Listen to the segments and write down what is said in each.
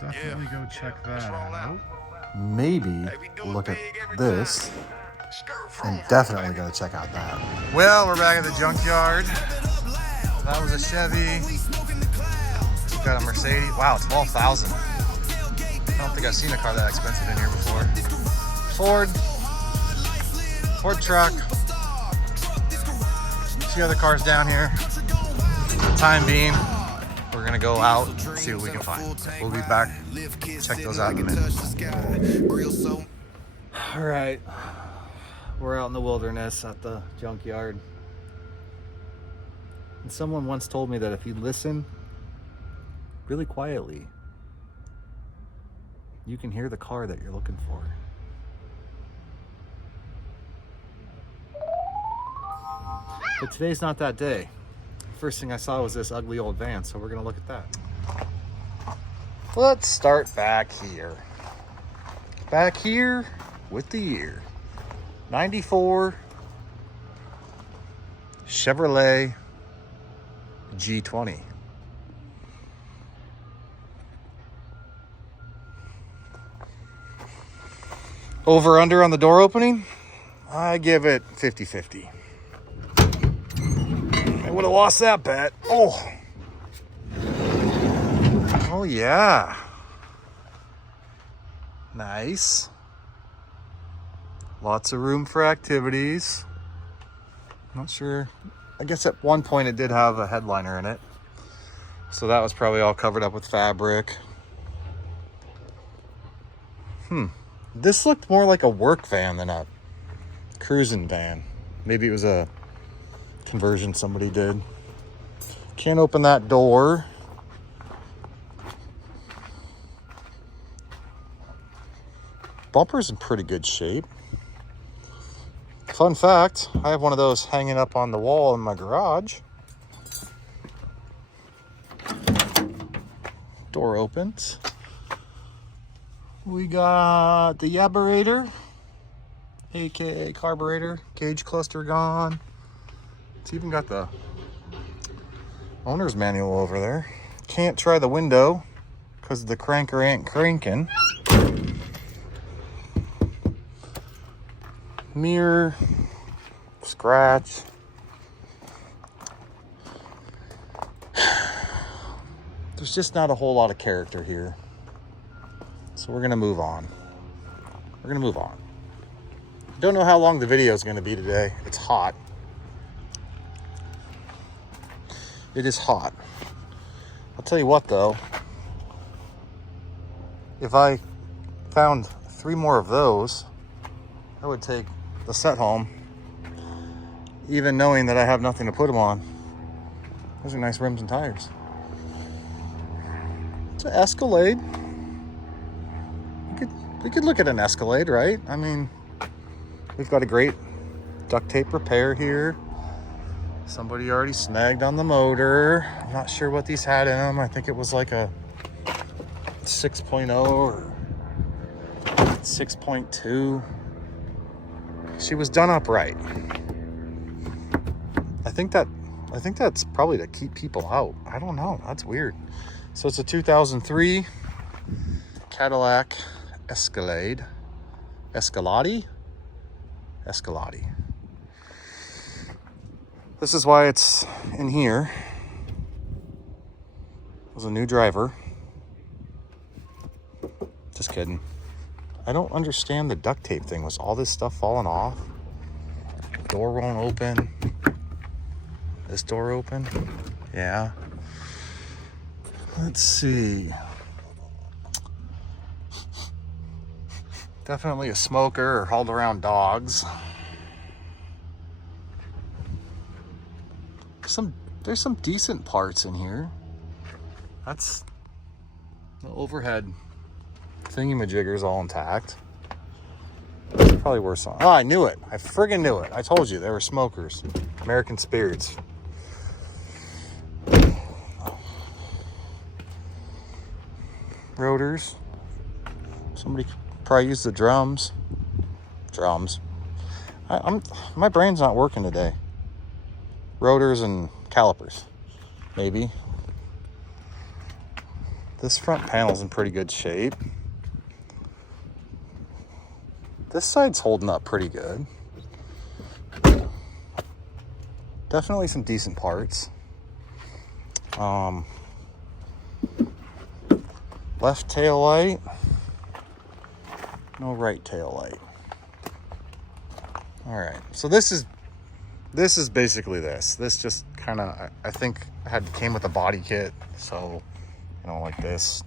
definitely go check that out. Maybe look at this, and definitely gotta check out that. Well, we're back at the junkyard. That was a Chevy. We've got a Mercedes. Wow, 12,000. I don't think I've seen a car that expensive in here before. Ford truck. A few other cars down here. For the time being, we're gonna go out and see what we can find. We'll be back. Check those out in a minute. All right, we're out in the wilderness at the junkyard. And someone once told me that if you listen really quietly, you can hear the car that you're looking for. But today's not that day. First thing I saw was this ugly old van, so we're gonna look at that. Let's start back here. Back here with the year. 94 Chevrolet G20. Over under on the door opening? I give it 50-50. I would have lost that bet. Oh yeah. Nice. Lots of room for activities. Not sure. I guess at one point it did have a headliner in it. So that was probably all covered up with fabric. This looked more like a work van than a cruising van. Maybe it was a conversion somebody did. Can't open that door. Bumper's in pretty good shape. Fun fact, I have one of those hanging up on the wall in my garage. Door opens. We got the yaberator, aka carburetor, gauge cluster gone. It's even got the owner's manual over there. Can't try the window because the cranker ain't cranking. Mirror, scratch. There's just not a whole lot of character here. So we're gonna move on. Don't know how long the video is gonna be today. It's hot. It is hot. I'll tell you what though, if I found 3 more of those, I would take the set home, even knowing that I have nothing to put them on. Those are nice rims and tires. It's an Escalade. We could look at an Escalade, right? I mean, we've got a great duct tape repair here. Somebody already snagged on the motor. I'm not sure what these had in them. I think it was like a 6.0 or 6.2. She was done up right. I think that's probably to keep people out. I don't know. That's weird. So it's a 2003 Cadillac Escalade. Escalade. This is why it's in here. It was a new driver. Just kidding. I don't understand the duct tape thing. Was all this stuff falling off? Door won't open. This door open? Yeah. Let's see. Definitely a smoker or hauled around dogs. There's some decent parts in here. That's the overhead thingamajigger's all intact. Probably worth something. Oh, I knew it. I friggin' knew it. I told you they were smokers. American Spirits. Rotors. Somebody probably used the drums. My brain's not working today. Rotors and calipers, maybe. This front panel's in pretty good shape. This side's holding up pretty good. Definitely some decent parts. Left tail light. No right tail light. All right, so this is basically this. This just kind of, I think, came with a body kit. So, you know, like this,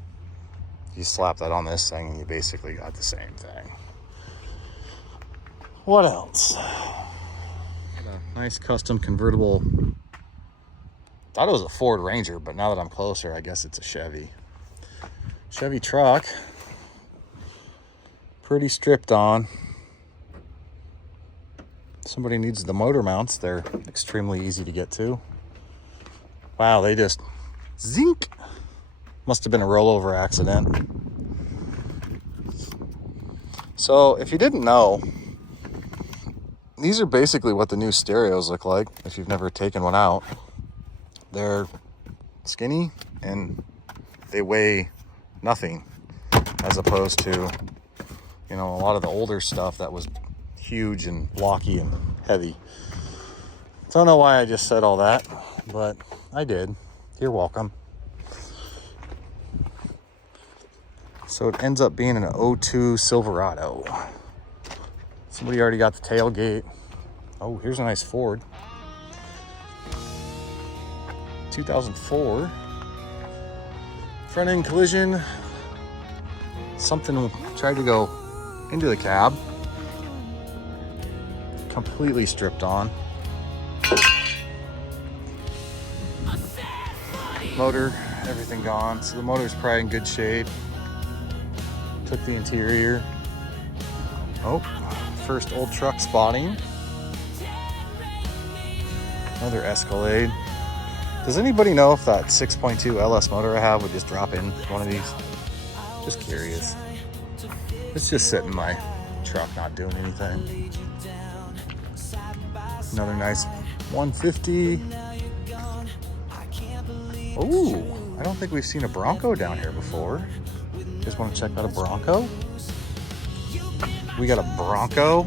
you slap that on this thing, and you basically got the same thing. What else? Got a nice custom convertible. Thought it was a Ford Ranger, but now that I'm closer, I guess it's a Chevy truck. Pretty stripped on. Somebody needs the motor mounts. They're extremely easy to get to. Wow, they just zink. Must have been a rollover accident. So if you didn't know, these are basically what the new stereos look like if you've never taken one out. They're skinny and they weigh nothing, as opposed to, you know, a lot of the older stuff that was huge and blocky and heavy. Don't know why I just said all that, but I did. You're welcome. So it ends up being an 02 Silverado. Somebody already got the tailgate. Oh, here's a nice Ford. 2004. Front end collision. Something tried to go into the cab. Completely stripped on. Motor, everything gone. So the motor's probably in good shape. Took the interior. Oh, first old truck spotting. Another Escalade. Does anybody know if that 6.2 LS motor I have would just drop in one of these? Just curious. It's just sitting in my truck, not doing anything. Another nice 150. Oh, I don't think we've seen a Bronco down here before. Just want to check out a Bronco. We got a Bronco.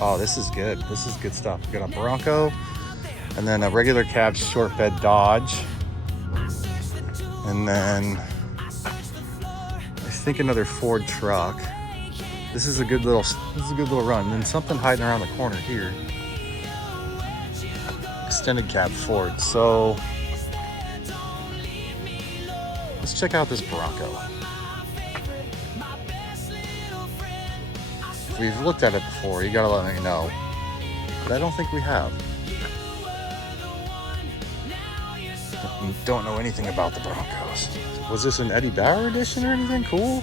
Oh, this is good. This is good stuff. We got a Bronco, and then a regular cab short bed Dodge, and then I think another Ford truck. This is a good little run. And then something hiding around the corner here. Extended cab Ford. So let's check out this Bronco. If we've looked at it before, you gotta let me know. But I don't think we have. Don't know anything about the Broncos. Was this an Eddie Bauer edition or anything cool?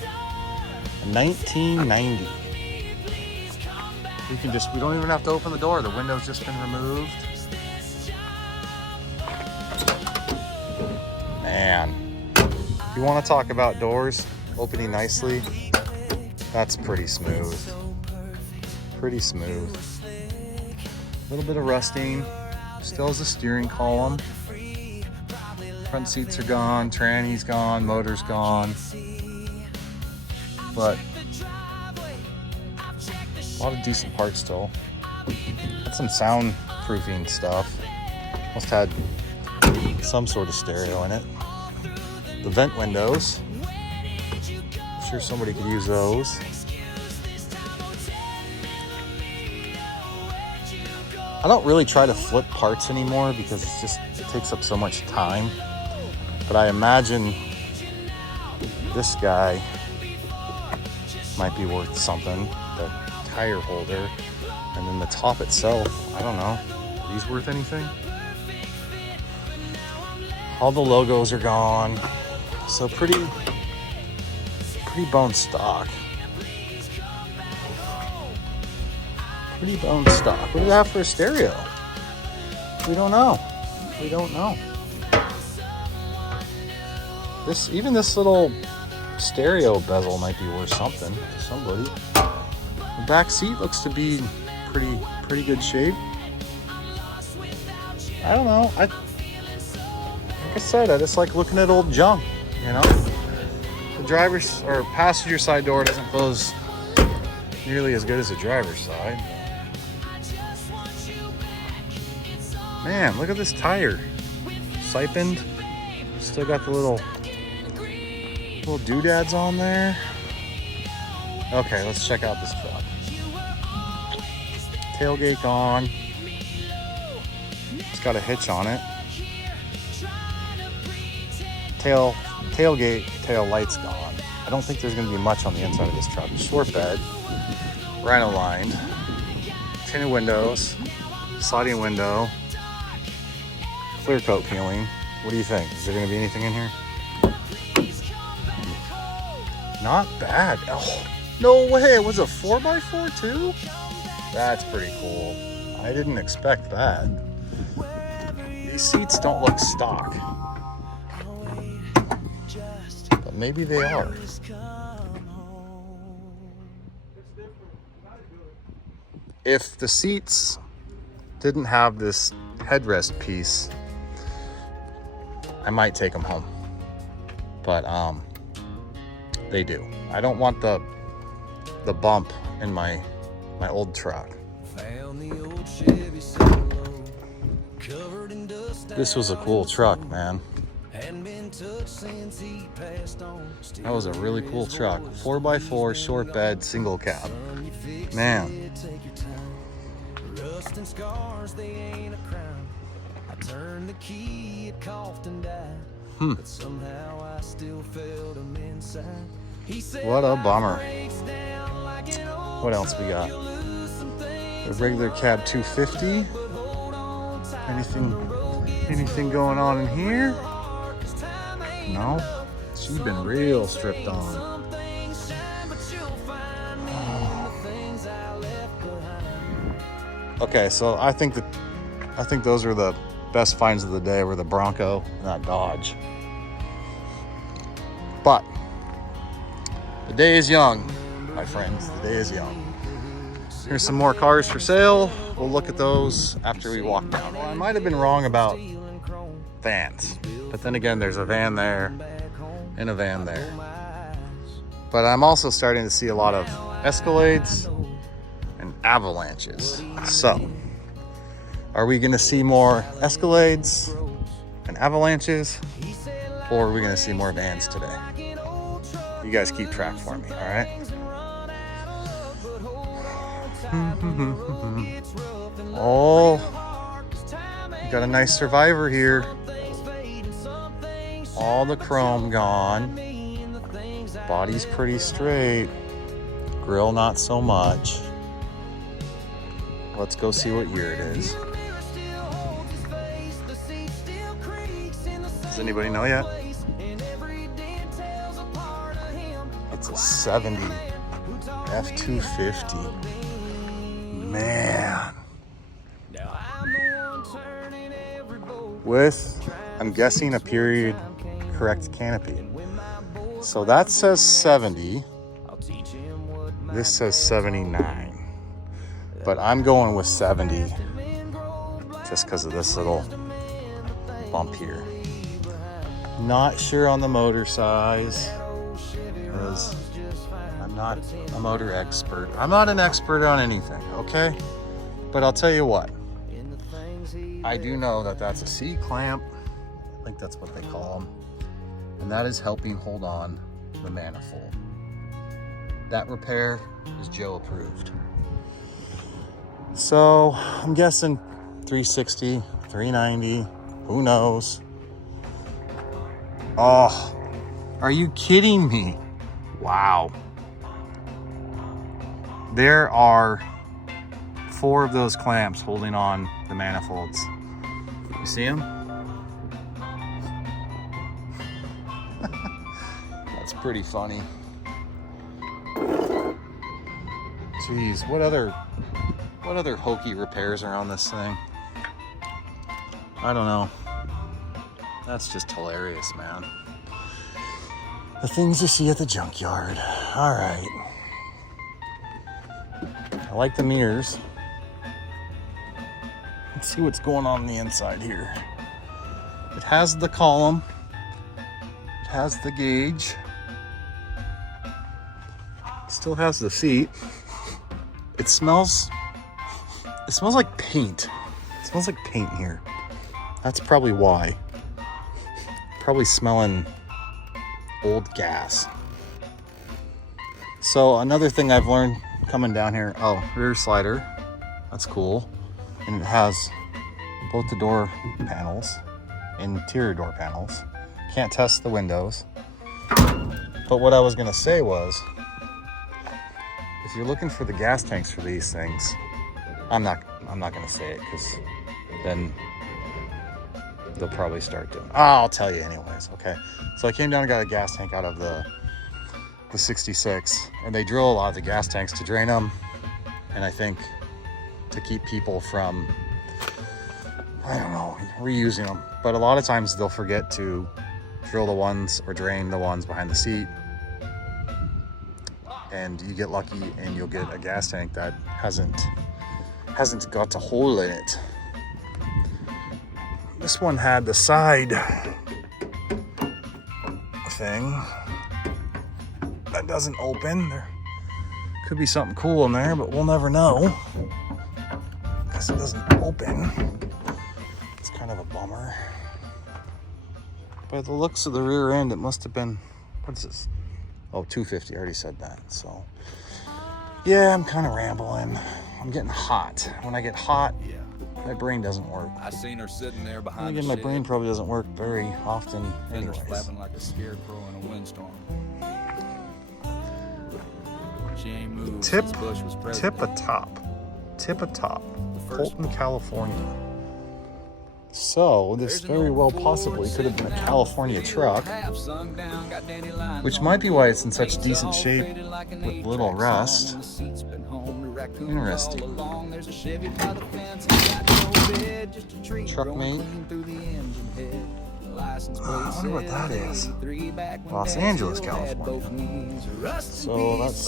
1990. We don't even have to open the door. The window's just been removed. Man, if you want to talk about doors opening nicely, that's pretty smooth. Pretty smooth. A little bit of rusting. Still has a steering column. Front seats are gone, tranny's gone, motor's gone. But a lot of decent parts still. Got some soundproofing stuff. Must have had some sort of stereo in it. The vent windows. I'm sure somebody could use those. I don't really try to flip parts anymore because it takes up so much time. But I imagine this guy might be worth something. The tire holder, and then the top itself, I don't know. Are these worth anything? All the logos are gone. So pretty bone stock. Pretty bone stock. What do they have for a stereo? We don't know. We don't know. Even this little stereo bezel might be worth something to somebody. The back seat looks to be pretty good shape. I don't know. Like I said, I just like looking at old junk, you know? driver's or passenger side door doesn't close nearly as good as the driver's side. Man, look at this tire. Siphoned. Still got the little doodads on there. Okay, let's check out this truck. Tailgate gone. It's got a hitch on it. Tailgate, tail lights gone. I don't think there's going to be much on the inside of this truck. Short bed, rhino lined, tinted windows, sliding window, clear coat peeling. What do you think? Is there going to be anything in here? Not bad. Oh, no way. It was a 4x4 too? That's pretty cool. I didn't expect that. These seats don't look stock. But maybe they are. If the seats didn't have this headrest piece, I might take them home. But they do. I don't want the bump in my old truck. This was a cool truck, man. That was a really cool truck. 4x4 short bed single cab. Man. What a bummer. What else we got? A regular cab 250. Anything going on in here? No. She's been real stripped on. Okay, so I think those are the best finds of the day were the Bronco and that Dodge. But the day is young, my friends. The day is young. Here's some more cars for sale. We'll look at those after we walk down. Well, I might have been wrong about vans, but then again, there's a van there and a van there. But I'm also starting to see a lot of Escalades and Avalanches. So, are we going to see more Escalades and Avalanches, or are we going to see more vans today? You guys keep track for me, all right? Oh, we got a nice Survivor here. All the chrome gone. Body's pretty straight. Grill not so much. Let's go see what year it is. Does anybody know yet? It's a 70 F250. Man. With, I'm guessing, a period correct canopy. So that says 70. This says 79. But I'm going with 70 just because of this little bump here. Not sure on the motor size because I'm not a motor expert. I'm not an expert on anything, okay? But I'll tell you what. I do know that that's a C-clamp. I think that's what they call them. And that is helping hold on the manifold. That repair is Joe approved. So I'm guessing 360, 390, who knows? Oh, are you kidding me? Wow. There are 4 of those clamps holding on the manifolds. You see them? That's pretty funny. Jeez, what other hokey repairs are on this thing? I don't know. That's just hilarious, man. The things you see at the junkyard. All right. I like the mirrors. Let's see what's going on the inside here. It has the column. It has the gauge. Still has the seat. It smells like paint. It smells like paint here. That's probably why. Probably smelling old gas. So another thing I've learned coming down here, oh, rear slider. That's cool. And it has both the door panels, interior door panels. Can't test the windows. But what I was gonna say was, if you're looking for the gas tanks for these things, I'm not gonna say it because then they'll probably start doing. I'll tell you anyways. Okay. So I came down and got a gas tank out of the 66, and they drill a lot of the gas tanks to drain them, and I think to keep people from, I don't know, reusing them. But a lot of times they'll forget to drill the ones or drain the ones behind the seat, and you get lucky and you'll get a gas tank that hasn't got a hole in it. This one had the side thing that doesn't open. There could be something cool in there, but we'll never know because it doesn't open. It's kind of a bummer. By the looks of the rear end, it must have been, what is this? Oh, 250, I already said that. So yeah, I'm kind of rambling. I'm getting hot. When I get hot, my brain doesn't work. I seen her sitting there behind again, my brain probably doesn't work very often anyways. flapping like a scarecrow in a windstorm. She ain't moved since Bush was president. Tip atop, Fulton, California. So this very well possibly could have been a California truck, which might be why it's in such decent shape with little rust. Interesting. Truck mate. I wonder what that is. Los Angeles, California. So that's...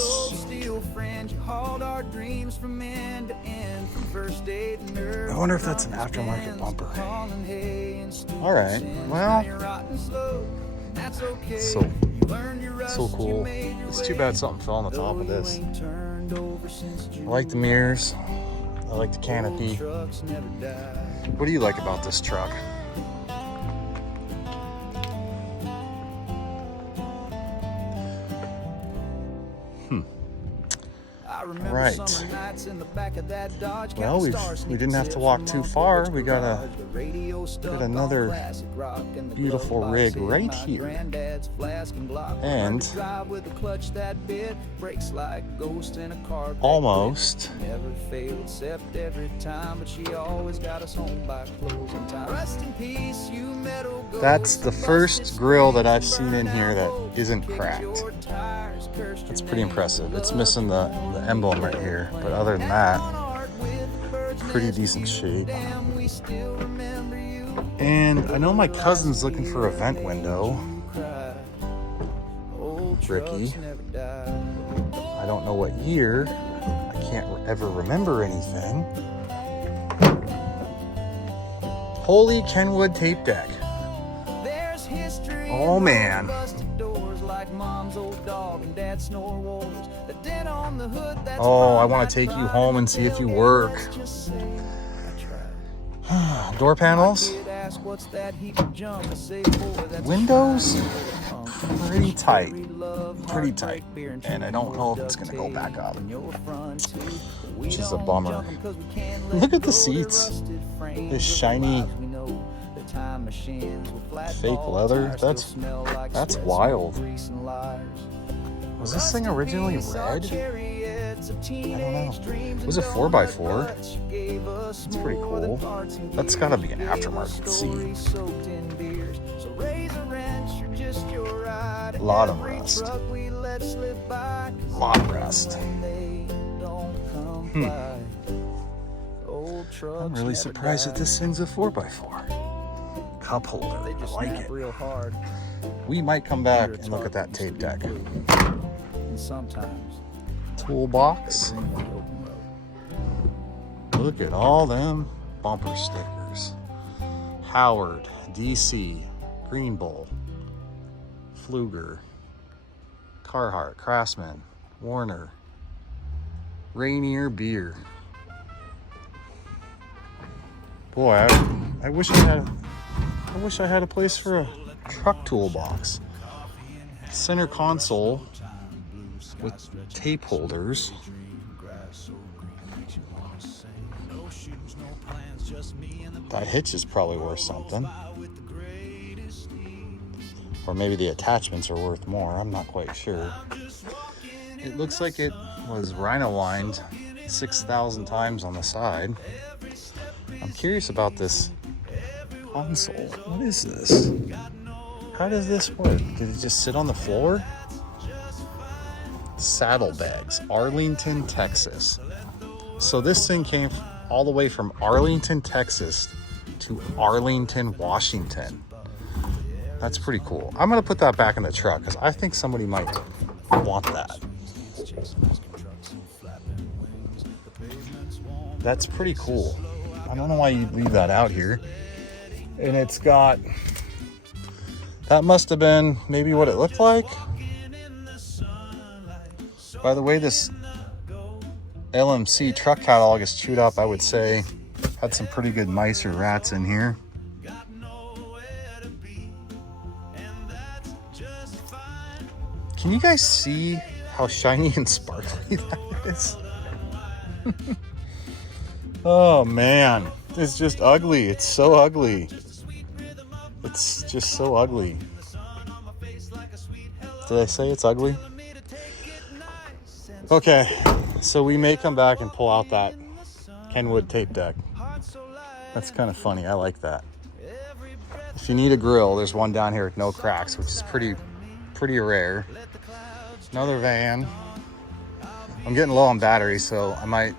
I wonder if that's an aftermarket bumper. Alright, well... So cool. It's too bad something fell on the top of this. I like the mirrors. I like the canopy. What do you like about this truck? Right. Well, we didn't have to walk too far. We got another beautiful rig right here. And almost that's the first grill that I've seen in here that isn't cracked. That's pretty impressive. It's missing the emblem right here, but other than that, pretty decent shape. And I know my cousin's looking for a vent window. Ricky. I don't know what year. I can't ever remember anything. Holy Kenwood tape deck. Oh man. Oh, I want to take you home and see if you work. Door panels. Windows. Pretty tight. Pretty tight. And I don't know if it's going to go back up, which is a bummer. Look at the seats. This shiny fake leather. That's wild. Was this thing originally red? I don't know. Was it 4x4? It's pretty cool. That's gotta be an aftermarket seat. A lot of rust. I'm really surprised that this thing's a 4x4. Cup holder. I like it. We might come back and look at that tape deck. Toolbox. Look at all them bumper stickers. Howard, DC, Green Bull, Fluger, Carhartt, Craftsman, Warner. Rainier beer. Boy, I wish I had a place for a truck toolbox. Center console with tape holders. That hitch is probably worth something. Or maybe the attachments are worth more. I'm not quite sure. It looks like it was rhino lined 6,000 times on the side. I'm curious about this console. What is this? How does this work? Did it just sit on the floor? Saddlebags, Arlington, Texas. So this thing came all the way from Arlington, Texas to Arlington, Washington. That's pretty cool. I'm gonna put that back in the truck because I think somebody might want that. That's pretty cool. I don't know why you'd leave that out here. And it's got, that must have been maybe what it looked like. By the way this LMC truck catalog is chewed up, I would say had some pretty good mice or rats in here. Can you guys see how shiny and sparkly that is? Oh man, it's just ugly. It's so ugly. It's just so ugly. Did I say it's ugly? Okay, so we may come back and pull out that Kenwood tape deck. That's kind of funny. I like that. If you need a grill, there's one down here with no cracks, which is pretty rare. Another van. I'm getting low on battery, so I might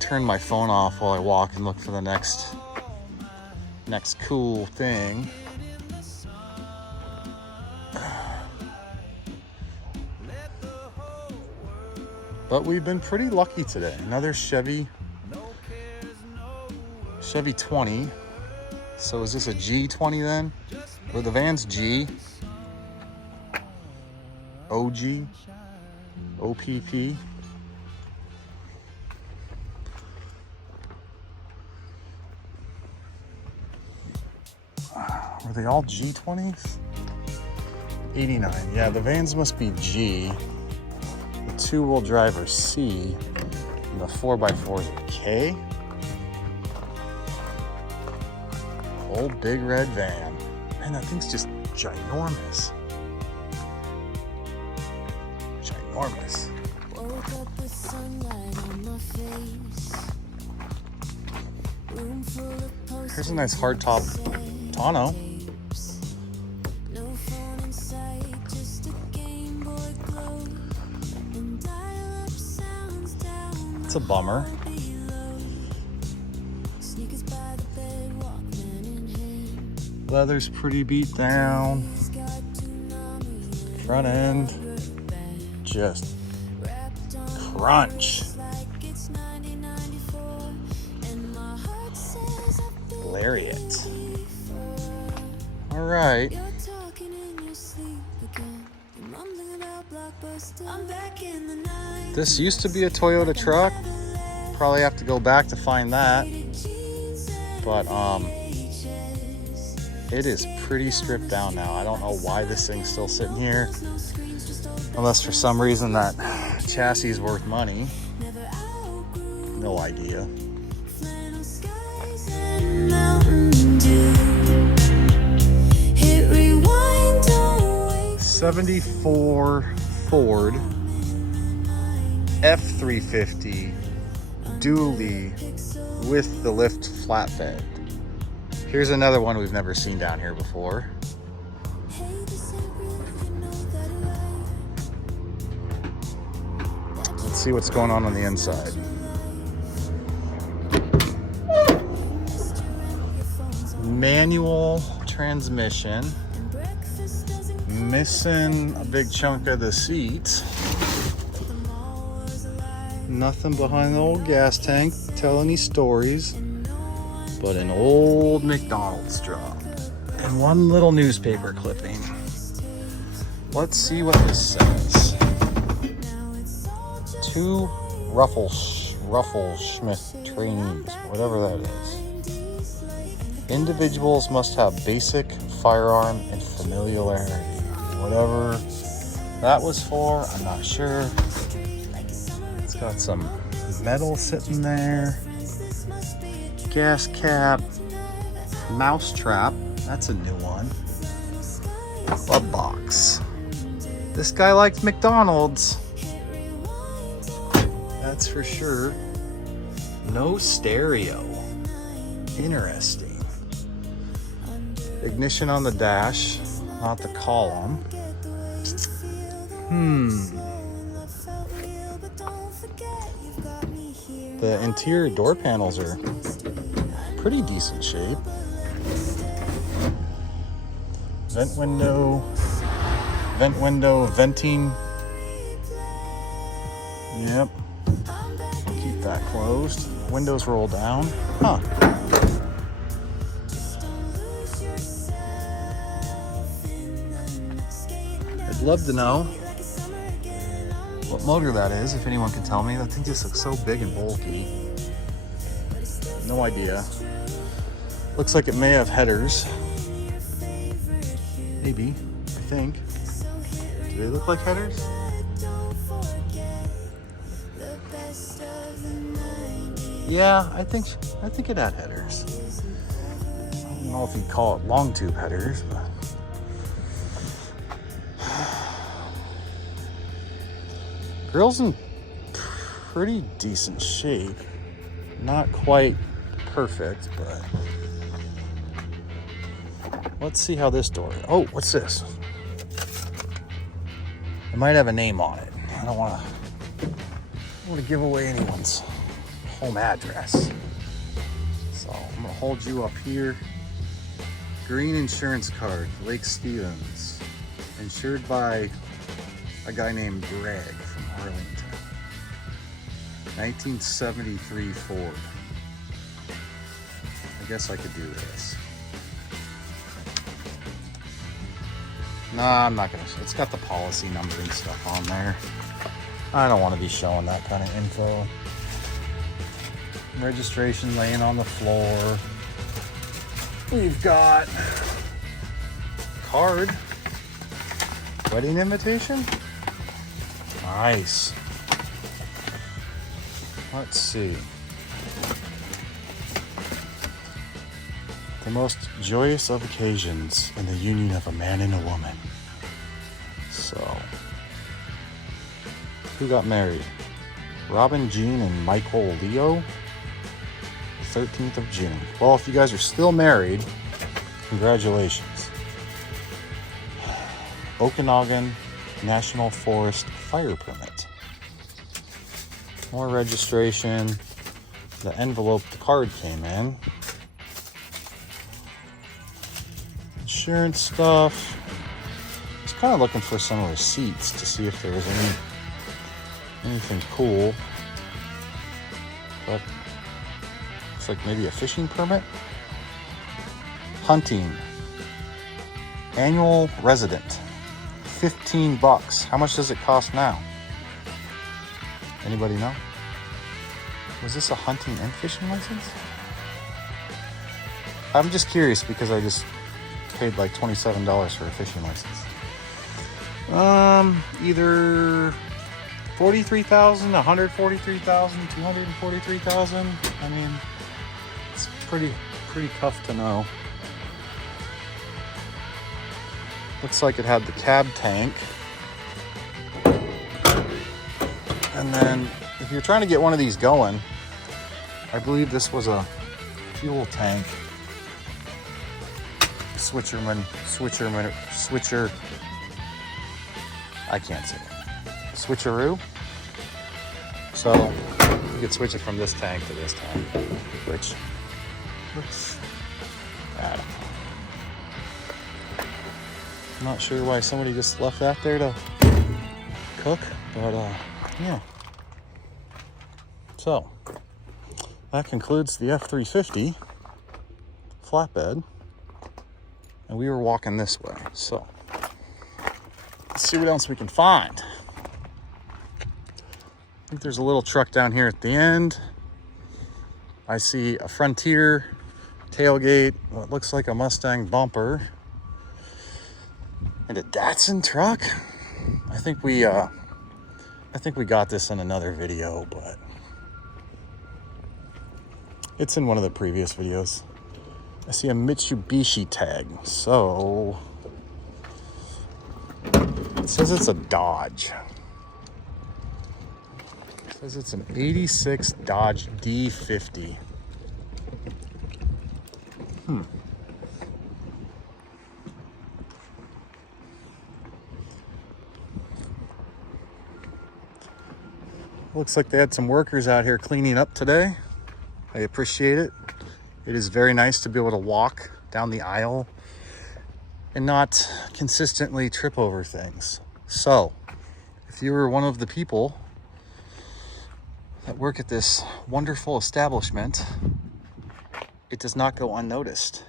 turn my phone off while I walk and look for the next cool thing. But we've been pretty lucky today. Another Chevy 20. So is this a G20 then? Or the van's G? OG? OPP? Were they all G20s? 89. Yeah, the vans must be G. The two-wheel drive are C. And the 4x4s are K. Old big red van. Man, that thing's just ginormous. Ginormous. Woke up with sunlight on my face. Room full of posters. Here's a nice hardtop tonneau. No phone in sight, just a Game Boy glow. And dial-up sounds down. It's a bummer. Sneakers by the bed, Walkman in hand. Leather's pretty beat down. He's got tsunami Front end, just crunch. like it's 1994. And my heart says I've been Lariat. All right. You're talking in your sleep again. You're mumbling about Blockbuster. I'm back in the night. This used to be a Toyota truck. Probably have to go back to find that. But it is pretty stripped down now. I don't know why this thing's still sitting here. Unless for some reason that chassis is worth money. No idea. 74 Ford F350 dually with the lift flatbed. Here's another one we've never seen down here before. Let's see what's going on the inside. Manual transmission. Missing a big chunk of the seat. Nothing behind the old gas tank to tell any stories, but an old McDonald's drum and one little newspaper clipping. Let's see what this says. 2 Rufflesmith trainees, whatever that is. Individuals must have basic firearm and familiarity. Whatever that was for, I'm not sure. It's got some metal sitting there. Gas cap. Mouse trap. That's a new one. Glove box. This guy likes McDonald's. That's for sure. No stereo. Interesting. Ignition on the dash, not the column. The interior door panels are pretty decent shape. Vent window, venting. Yep. Keep that closed. Windows roll down. Huh. I'd love to know what motor that is, if anyone can tell me. That thing just looks so big and bulky. No idea. Looks like it may have headers. Maybe, I think. Do they look like headers? Yeah, I think it had headers. I don't know if you'd call it long tube headers, but grill's in pretty decent shape. Not quite perfect, but let's see how this door. Oh, what's this? It might have a name on it. I don't want to give away anyone's home address. So I'm gonna hold you up here. Green insurance card, Lake Stevens, insured by a guy named Greg from Arlington. 1973 Ford. I guess I could do this. Nah, I'm not gonna. It's got the policy number and stuff on there. I don't want to be showing that kind of info. Registration laying on the floor. We've got card. Wedding invitation. Nice. Let's see. The most joyous of occasions in the union of a man and a woman. So, who got married? Robin Jean and Michael Leo. 13th of June. Well, if you guys are still married, congratulations. Okanagan National Forest fire permit. More registration. The envelope the card came in. Insurance stuff. I was kind of looking for some receipts to see if there was anything cool. But looks like maybe a fishing permit. Hunting. Annual resident. $15. How much does it cost now? Anybody know? Was this a hunting and fishing license? I'm just curious because I just paid like $27 for a fishing license. Either 43,000, 143,000, 243,000. I mean, it's pretty tough to know. Looks like it had the cab tank. And then if you're trying to get one of these going, I believe this was a fuel tank. Switcher. I can't say it. Switcheroo. So you could switch it from this tank to this tank, which looks, I don't know. I'm not sure why somebody just left that there to cook, but yeah. So that concludes the F350 flatbed, and we were walking this way. So let's see what else we can find. think there's a little truck down here at the end. I see a Frontier tailgate, what looks like a Mustang bumper, and a Datsun truck. I think we got this in another video, but it's in one of the previous videos. I see a Mitsubishi tag, so it says it's a Dodge. It says it's an 86 Dodge D50. Looks like they had some workers out here cleaning up today. I appreciate it. It is very nice to be able to walk down the aisle and not consistently trip over things. So, if you were one of the people that work at this wonderful establishment, it does not go unnoticed.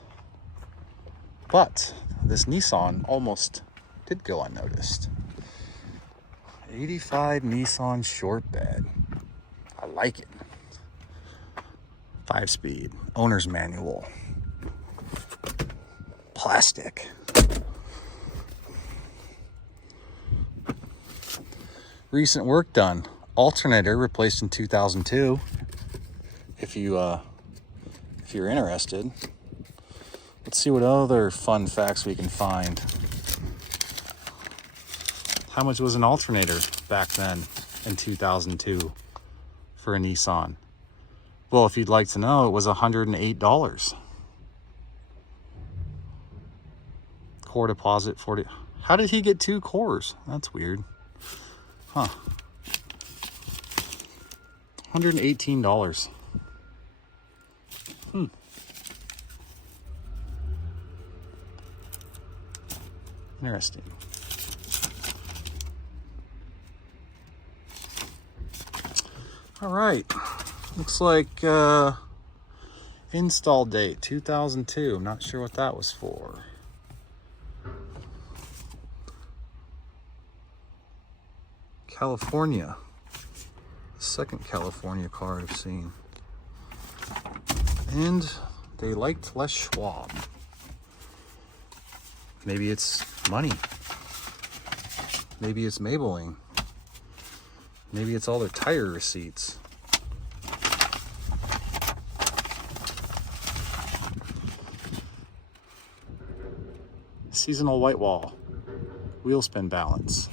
But this Nissan almost did go unnoticed. 85 Nissan short bed. I like it. 5-speed, owner's manual. Plastic. Recent work done. Alternator replaced in 2002. If you're interested. Let's see what other fun facts we can find. How much was an alternator back then in 2002 for a Nissan? Well, if you'd like to know, it was $108. Core deposit 40. How did he get 2 cores? That's weird. Huh. $118. Interesting. All right, looks like install date 2002. I'm not sure what that was for. California, second California car I've seen. And they liked Les Schwab. Maybe it's money. Maybe it's Maybelline. Maybe it's all their tire receipts. Seasonal white wall. Wheel spin balance.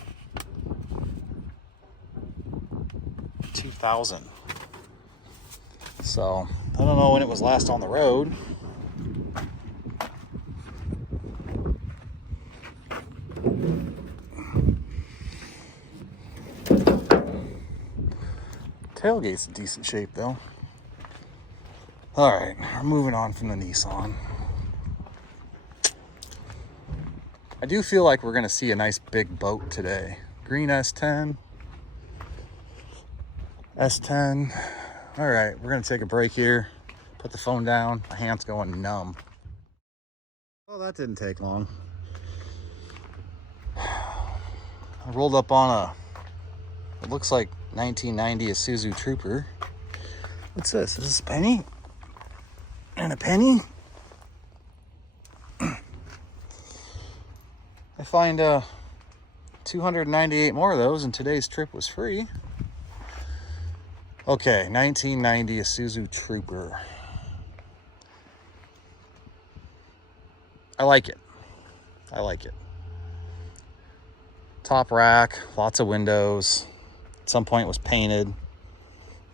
2000. So, I don't know when it was last on the road. Tailgate's in decent shape though. All right, we're moving on from the Nissan. I do feel like we're gonna see a nice big boat today. Green S10. S10. All right, we're gonna take a break here. Put the phone down. My hand's going numb. Well, that didn't take long. I rolled up on it looks like 1990 Isuzu Trooper. What's this? Is this a penny? And a penny? I find 298 more of those, and today's trip was free. Okay, 1990 Isuzu Trooper. I like it. I like it. Top rack, lots of windows. At some point it was painted.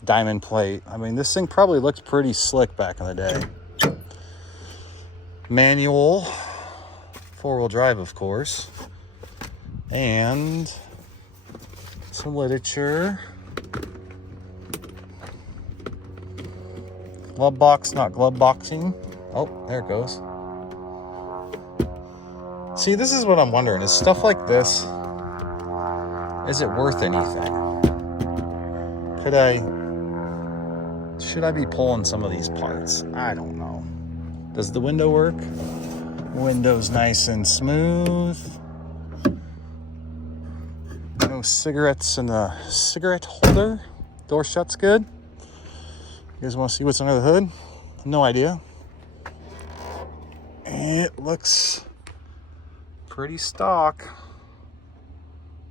Diamond plate. I mean, this thing probably looked pretty slick back in the day. Manual. 4-wheel drive, of course. And some literature. Glove box, not glove boxing. Oh, there it goes. See, this is what I'm wondering. Is stuff like this, is it worth anything? Should I be pulling some of these parts? I don't know. Does the window work? Window's nice and smooth. No cigarettes in the cigarette holder. Door shuts good. You guys want to see what's under the hood? No idea. It looks pretty stock.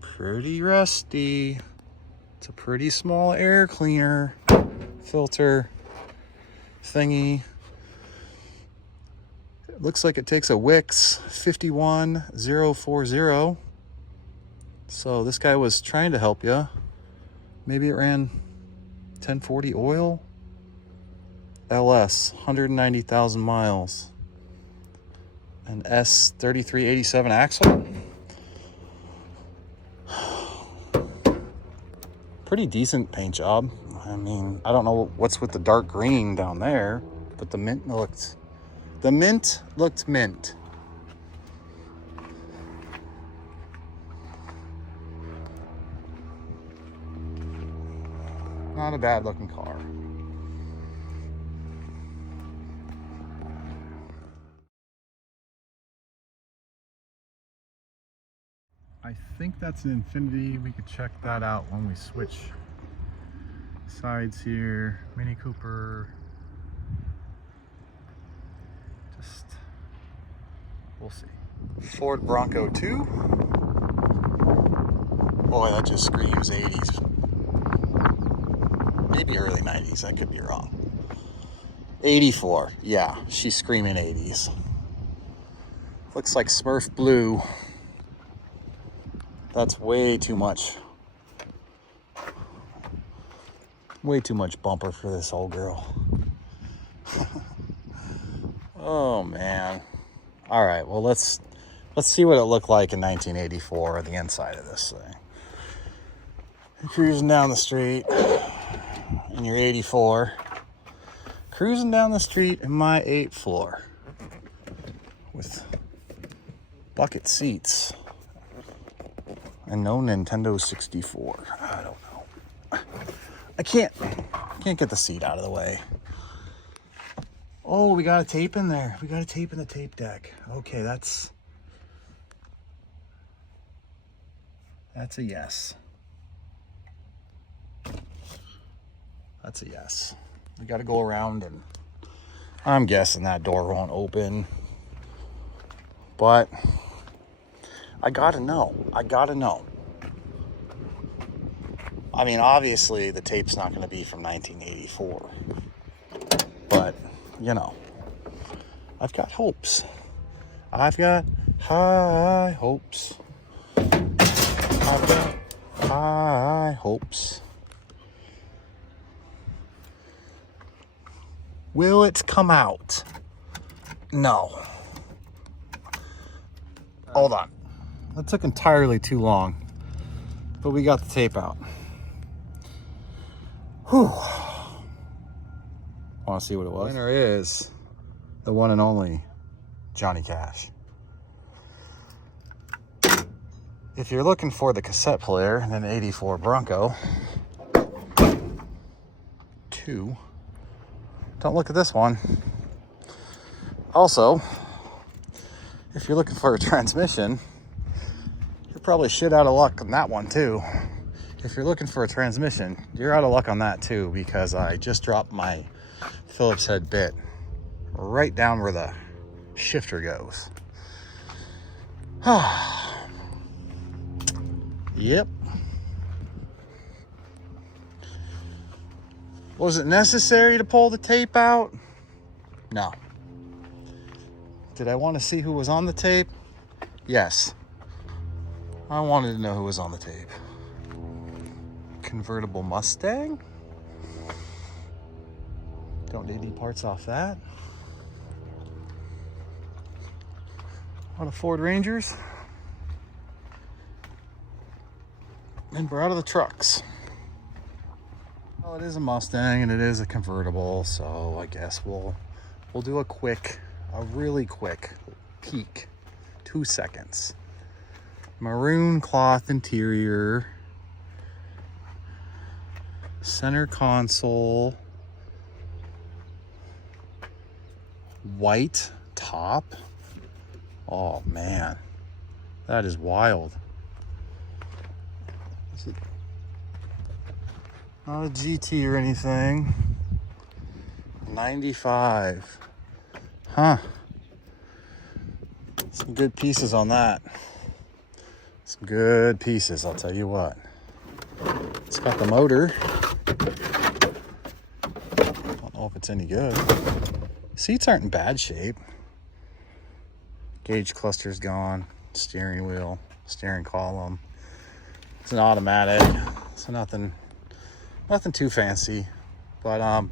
Pretty rusty. It's a pretty small air cleaner filter thingy. It looks like it takes a Wix 51040. So this guy was trying to help you. Maybe it ran 1040 oil. LS, 190,000 miles. An S3387 axle. Pretty decent paint job. I mean, I don't know what's with the dark green down there, but the mint looked mint. Not a bad looking car. I think that's an Infinity. We could check that out when we switch sides here. Mini Cooper. Just, we'll see. Ford Bronco 2. Boy, that just screams 80s. Maybe early 90s, I could be wrong. 84, yeah, she's screaming 80s. Looks like Smurf Blue. That's way too much. Way too much bumper for this old girl. Oh man. All right, well let's see what it looked like in 1984 on the inside of this thing. You're cruising down the street in your 84. Cruising down the street in my 8th floor with bucket seats and no Nintendo 64. I don't know. I can't get the seat out of the way. Oh, we got a tape in there. We got a tape in the tape deck. Okay, that's a yes. That's a yes. We got to go around, and I'm guessing that door won't open. But I gotta know. I mean, obviously the tape's not going to be from 1984. But, you know, I've got hopes. I've got high hopes. I've got high hopes. Will it come out? No. Hold on. That took entirely too long. But we got the tape out. Whew. Want to see what it was? Winner is the one and only Johnny Cash. If you're looking for the cassette player in an 84 Bronco 2, don't look at this one. Also, if you're looking for a transmission, you're probably shit out of luck on that one too. If you're looking for a transmission, you're out of luck on that too, because I just dropped my Phillips head bit right down where the shifter goes. Yep. Was it necessary to pull the tape out? No. Did I want to see who was on the tape? Yes. I wanted to know who was on the tape. Convertible Mustang? Don't need any parts off that. A lot of Ford Rangers. And we're out of the trucks. Well, it is a Mustang and it is a convertible, so I guess we'll do a really quick peek. 2 seconds. Maroon cloth interior. Center console. White top. Oh man, that is wild. Not a GT or anything. 95. Huh. Some good pieces on that. Some good pieces, I'll tell you what. It's got the motor. Don't know if it's any good. Seats aren't in bad shape. Gauge cluster's gone. Steering wheel, steering column. It's an automatic, so nothing too fancy. But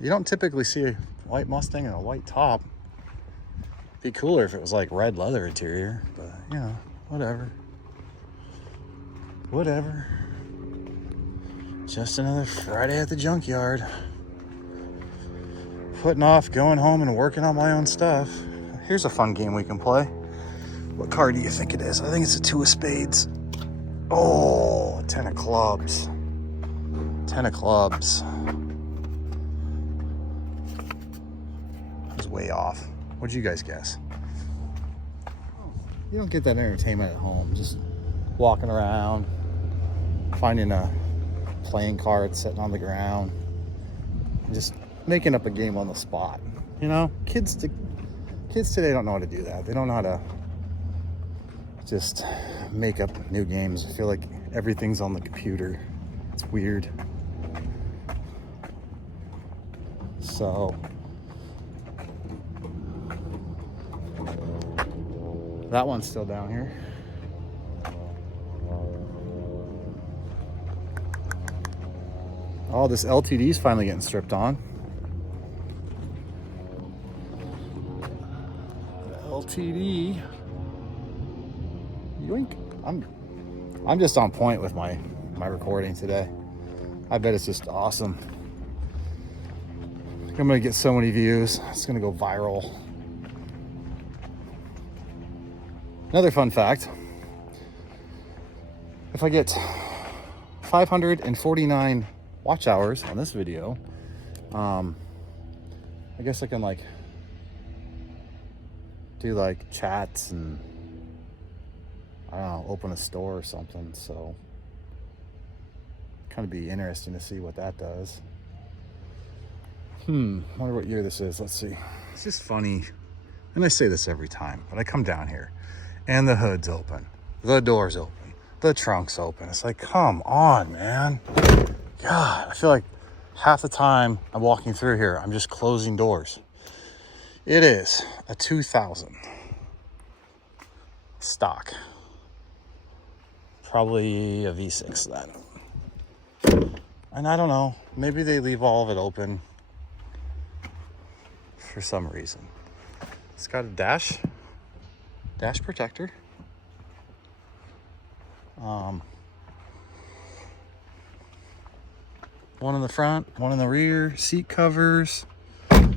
you don't typically see a white Mustang and a white top. Be cooler if it was like red leather interior, but you know, whatever. Whatever. Just another Friday at the junkyard. Putting off going home and working on my own stuff. Here's a fun game we can play. What card do you think it is? I think it's a 2 of spades. Oh, a 10 of clubs. 10 of clubs. I was way off. What'd you guys guess? You don't get that entertainment at home. Just walking around, finding a playing card sitting on the ground, just making up a game on the spot. You know, kids today don't know how to do that. They don't know how to just make up new games. I feel like everything's on the computer. It's weird. So that one's still down here. Oh, this LTD's finally getting stripped on. LTD. Yoink. I'm just on point with my recording today. I bet it's just awesome. I think I'm gonna get so many views. It's gonna go viral. Another fun fact. If I get 549 watch hours on this video, I guess I can like do like chats and I don't know, open a store or something. So kind of be interesting to see what that does. Wonder what year this is. Let's see. It's just funny, and I say this every time, but I come down here and the hood's open, the door's open, the trunk's open. It's like, come on, man. God, I feel like half the time I'm walking through here, I'm just closing doors. It is a 2000 stock. Probably a V6 then. And I don't know, maybe they leave all of it open for some reason. It's got a dash protector. One in the front, one in the rear, seat covers,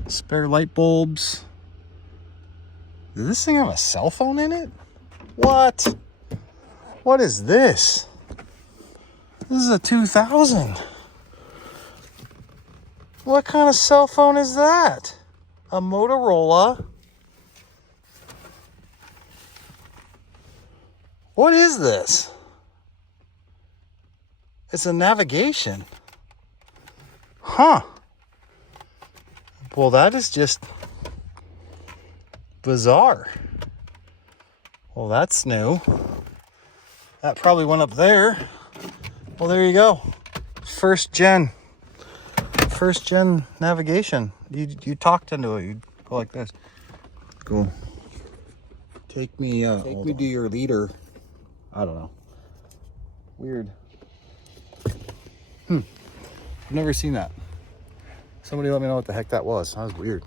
spare light bulbs. Does this thing have a cell phone in it? What? What is this? This is a 2000. What kind of cell phone is that? A Motorola? What is this? It's a navigation. Huh. Well, that is just bizarre. Well, that's new. That probably went up there. Well, there you go. First gen navigation. You talked into it. You go like this. Cool. Take me to your leader. I don't know. Weird. I've never seen that. Somebody let me know what the heck that was. That was weird.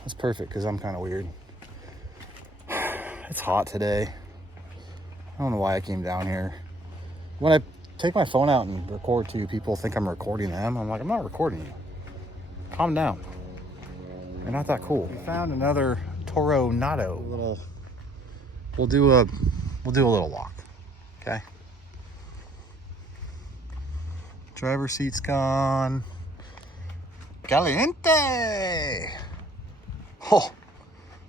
That's perfect because I'm kind of weird. It's hot today. I don't know why I came down here. When I take my phone out and record to you, people think I'm recording them. I'm like, I'm not recording you. Calm down. You're not that cool. We found another Toro Nado. We'll do a little walk. Okay. Driver seat's gone. Caliente! Oh,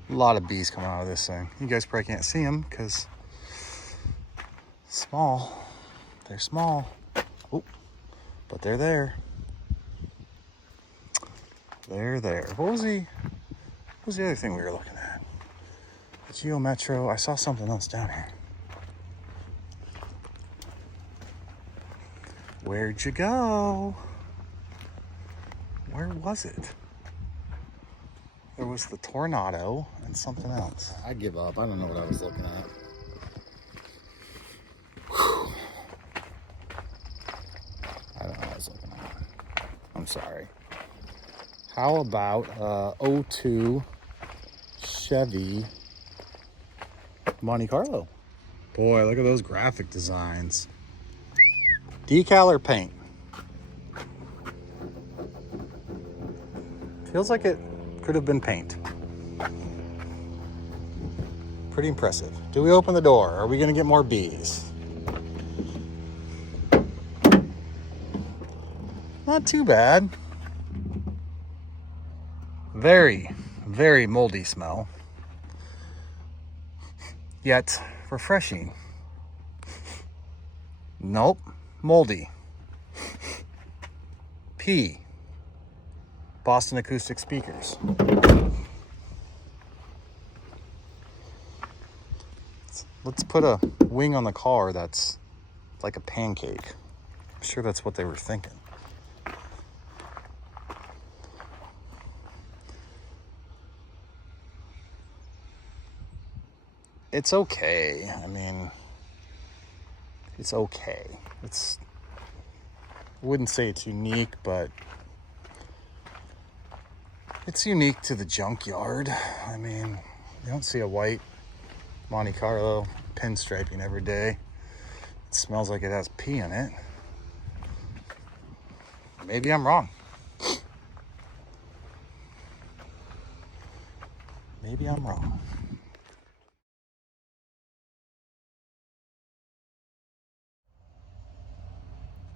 a lot of bees coming out of this thing. You guys probably can't see them because it's small. They're small. Oh, but they're there. They're there. What was the other thing we were looking at? The Geo Metro. I saw something else down here. Where'd you go? Where was it? There was the Tornado and something else. I give up. I don't know what I was looking at. Whew. I don't know what I was looking at. I'm sorry. How about 02 Chevy Monte Carlo? Boy, look at those graphic designs. Decal or paint? Feels like it could have been paint. Pretty impressive. Do we open the door? Are we gonna get more bees? Not too bad. Very, very moldy smell. Yet refreshing. Nope, moldy. P. Boston acoustic speakers. Let's put a wing on the car that's like a pancake. I'm sure that's what they were thinking. It's okay. I mean, it's okay. I wouldn't say it's unique, but it's unique to the Junkyard. I mean, you don't see a white Monte Carlo pinstriping every day. It smells like it has pee in it. Maybe I'm wrong. Maybe I'm wrong.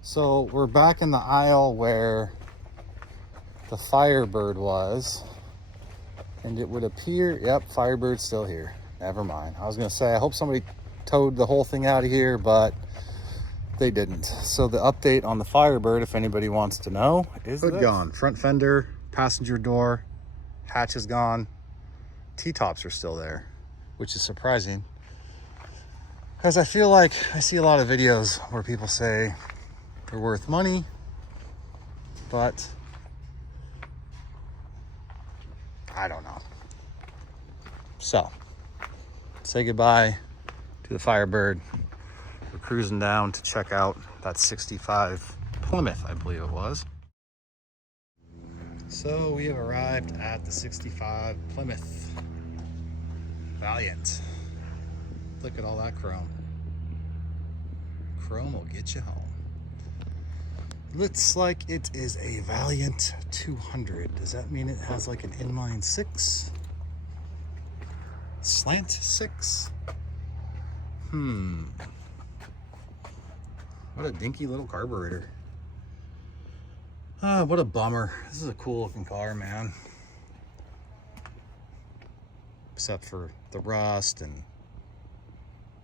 So we're back in the aisle where the Firebird was, and it would appear, yep, Firebird's still here. Never mind. I was gonna say, I hope somebody towed the whole thing out of here, but they didn't. So the update on the Firebird, if anybody wants to know, is hood gone, front fender, passenger door, hatch is gone, T-tops are still there, which is surprising, because I feel like I see a lot of videos where people say they're worth money, but I don't know. So, say goodbye to the Firebird. We're cruising down to check out that 65 Plymouth, I believe it was. So we have arrived at the 65 Plymouth Valiant. Look at all that chrome. Chrome will get you home. Looks like it is a Valiant 200. Does that mean it has like an inline 6? Slant 6? What a dinky little carburetor. What a bummer. This is a cool looking car, man. Except for the rust and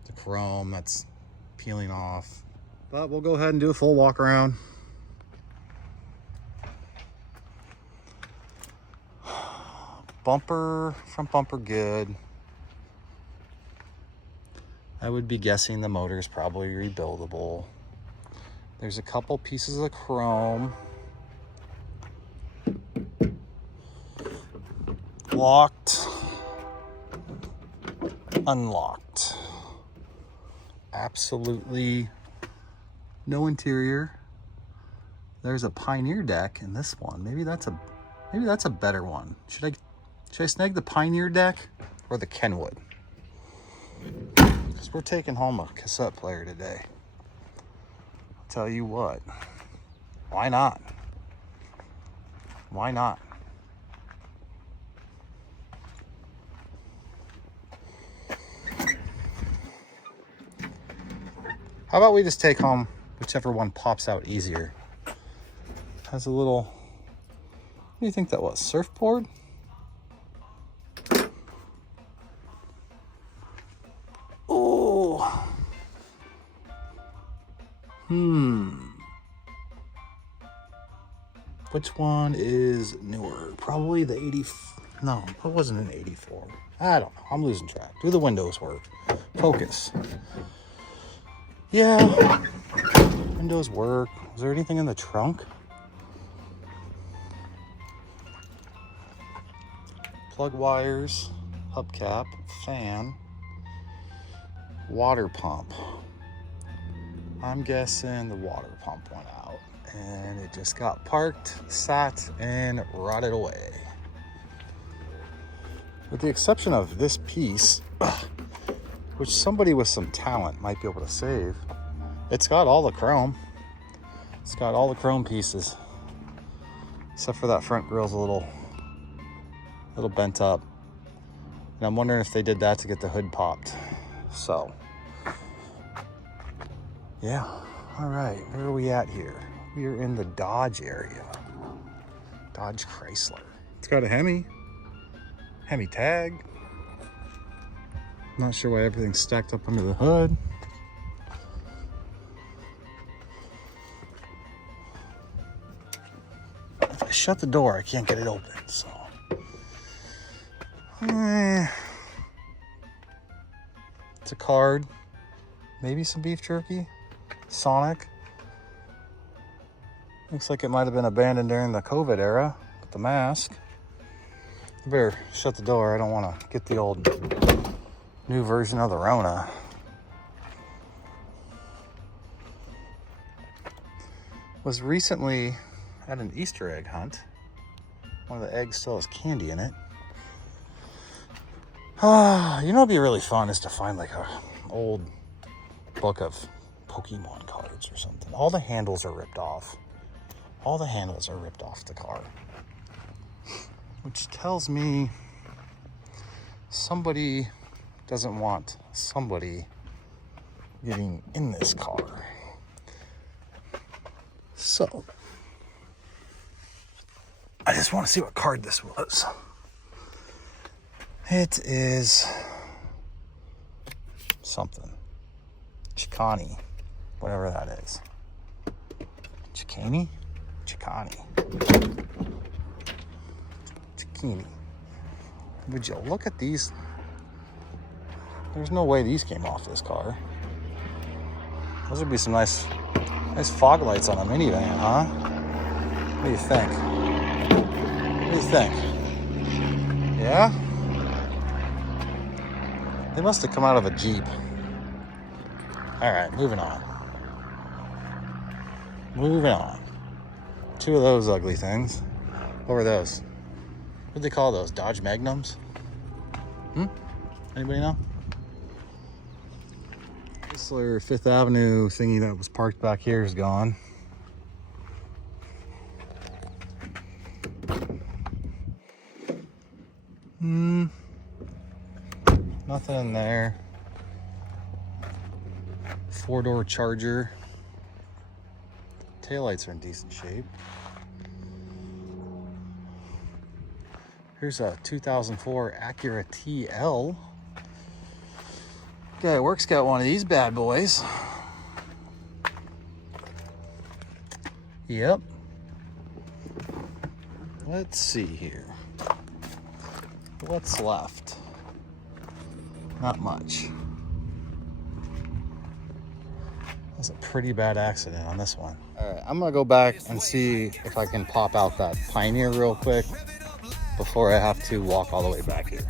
the chrome that's peeling off. But we'll go ahead and do a full walk around. Bumper, front bumper good. I would be guessing the motor is probably rebuildable. There's a couple pieces of chrome. Locked. Unlocked. Absolutely no interior. There's a Pioneer deck in this one. Maybe that's a better one. Should I snag the Pioneer deck or the Kenwood? Because we're taking home a cassette player today. I'll tell you what. Why not? Why not? How about we just take home whichever one pops out easier? Has a little, what do you think that was? Surfboard? Which one is newer? Probably the 80. No, it wasn't an 84. I don't know. I'm losing track. Do the windows work? Focus. Yeah. Windows work. Is there anything in the trunk? Plug wires, hubcap, fan, water pump. I'm guessing the water pump went out and it just got parked, sat, and rotted away. With the exception of this piece, which somebody with some talent might be able to save. It's got all the chrome. It's got all the chrome pieces. Except for that front grill's a little bent up. And I'm wondering if they did that to get the hood popped. So, yeah. All right, where are we at here? We are in the Dodge area. Dodge Chrysler. It's got a Hemi tag. Not sure why everything's stacked up under the hood. If I shut the door, I can't get it open, so. It's a card. Maybe some beef jerky. Sonic. Looks like it might have been abandoned during the COVID era with the mask. I better shut the door. I don't want to get the old new version of the Rona. Was recently at an Easter egg hunt. One of the eggs still has candy in it. You know what'd be really fun is to find like a old book of Pokemon cards or something. All the handles are ripped off. All the handles are ripped off the car. Which tells me somebody doesn't want somebody getting in this car. So, I just want to see what card this was. It is something. Chicani, whatever that is. Chicani? Chicani. Chicani. Would you look at these? There's no way these came off this car. Those would be some nice fog lights on a minivan, huh? What do you think? What do you think? Yeah? They must have come out of a Jeep. All right, moving on. Moving on. Two of those ugly things. What were those? What do they call those? Dodge Magnums? Anybody know? Chrysler Fifth Avenue thingy that was parked back here is gone. Nothing in there. Four-door Charger. Taillights are in decent shape. Here's a 2004 Acura TL. Guy at work's got one of these bad boys. Yep. Let's see here. What's left? Not much. That's a pretty bad accident on this one. All right, I'm gonna go back and see if I can pop out that Pioneer real quick before I have to walk all the way back here.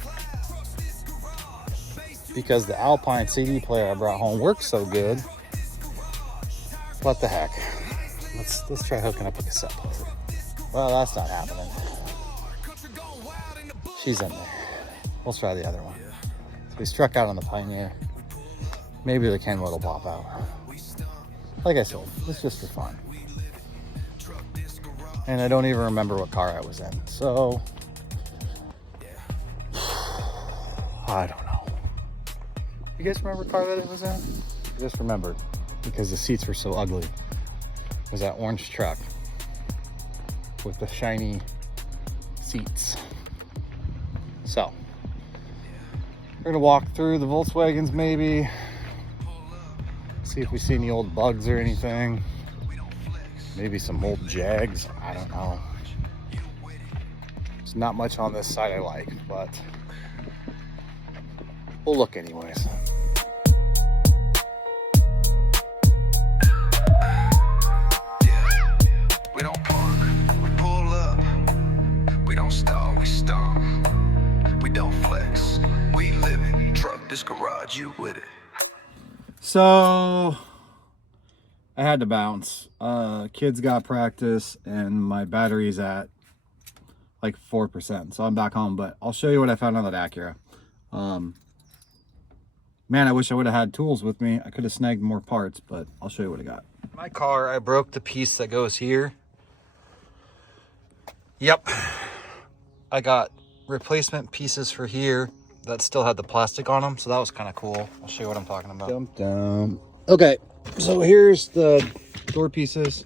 Because the Alpine CD player I brought home works so good. What the heck? Let's try hooking up a cassette player. Well, that's not happening. She's in there. We'll try the other one. So we struck out on the Pioneer. Maybe the Kenwood will pop out. Like I said, it's just for fun. And I don't even remember what car I was in. So, I don't know. You guys remember what car that it was in? I just remembered because the seats were so ugly. It was that orange truck with the shiny seats. So, we're gonna walk through the Volkswagens maybe, See if we see any old bugs or anything. Maybe some old Jags. I don't know. There's not much on this side I like, but we'll look anyways. We don't park, we pull up. We don't stall, we stomp. We don't flex, we live it. Truck this garage, you with it. So I had to bounce. Kids got practice and my battery's at like 4%. So I'm back home, but I'll show you what I found on that Acura. Man, I wish I would have had tools with me. I could have snagged more parts, but I'll show you what I got. My car, I broke the piece that goes here. Yep. I got replacement pieces for here that still had the plastic on them, so that was kind of cool. I'll show you what I'm talking about. Jump down. Okay, so here's the door pieces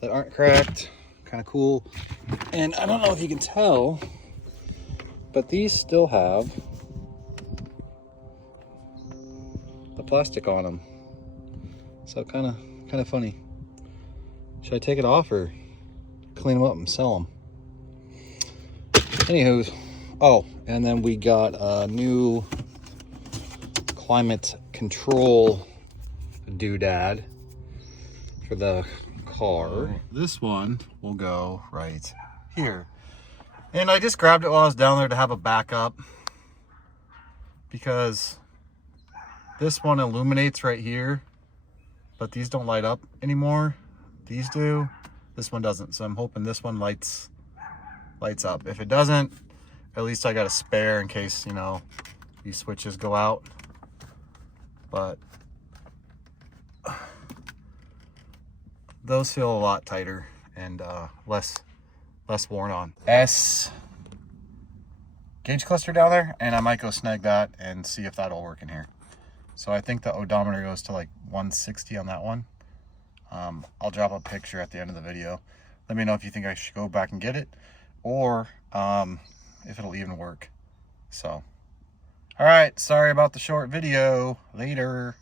that aren't cracked. Kind of cool. And I don't know if you can tell, but these still have the plastic on them. So kind of funny. Should I take it off or clean them up and sell them? Anywho, oh, and then we got a new climate control doodad for the car. This one will go right here. And I just grabbed it while I was down there to have a backup because this one illuminates right here, but these don't light up anymore. These do. This one doesn't. So I'm hoping this one lights up. If it doesn't, at least I got a spare in case, you know, these switches go out. But those feel a lot tighter and less worn on. S gauge cluster down there, and I might go snag that and see if that'll work in here. So I think the odometer goes to like 160 on that one. I'll drop a picture at the end of the video. Let me know if you think I should go back and get it, or if it'll even work. So, all right, sorry about the short video. Later.